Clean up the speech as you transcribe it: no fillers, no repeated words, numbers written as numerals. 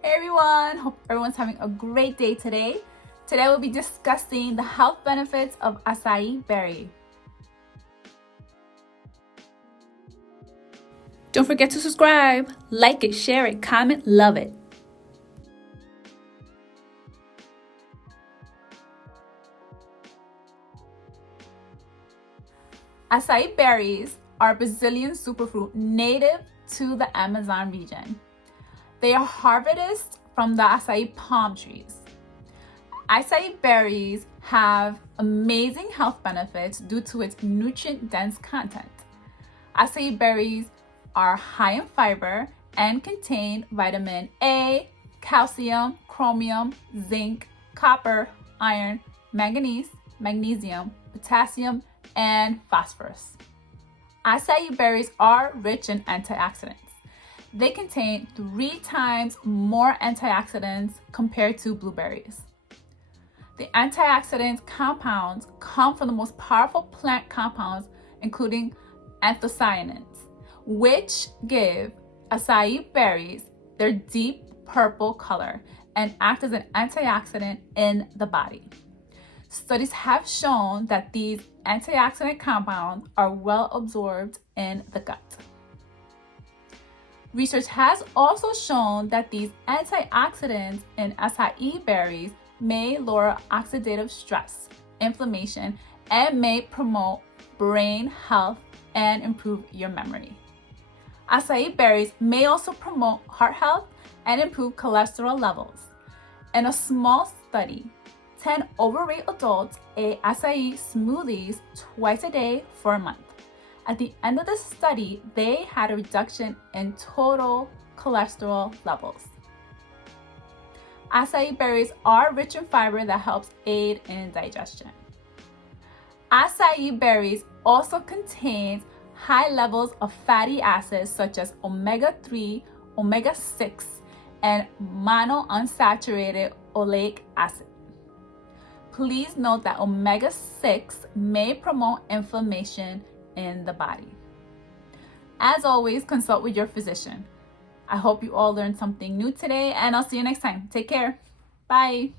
Hey everyone, hope everyone's having a great day today. Today we'll be discussing the health benefits of acai berry. Don't forget to subscribe, like it, share it, comment, love it. Acai berries are a Brazilian superfruit native to the Amazon region. They are harvested from the acai palm trees. Acai berries have amazing health benefits due to its nutrient-dense content. Acai berries are high in fiber and contain vitamin A, calcium, chromium, zinc, copper, iron, manganese, magnesium, potassium, and phosphorus. Acai berries are rich in antioxidants. They contain 3 times more antioxidants compared to blueberries. The antioxidant compounds come from the most powerful plant compounds, including anthocyanins, which give acai berries their deep purple color and act as an antioxidant in the body. Studies have shown that these antioxidant compounds are well absorbed in the gut. Research has also shown that these antioxidants in acai berries may lower oxidative stress, inflammation, and may promote brain health and improve your memory. Acai berries may also promote heart health and improve cholesterol levels. In a small study, 10 overweight adults ate acai smoothies twice a day for a month. At the end of the study, they had a reduction in total cholesterol levels. Acai berries are rich in fiber that helps aid in digestion. Acai berries also contain high levels of fatty acids such as omega-3, omega-6, and monounsaturated oleic acid. Please note that omega-6 may promote inflammation in the body. As always, consult with your physician. I hope you all learned something new today, and I'll see you next time. Take care. Bye.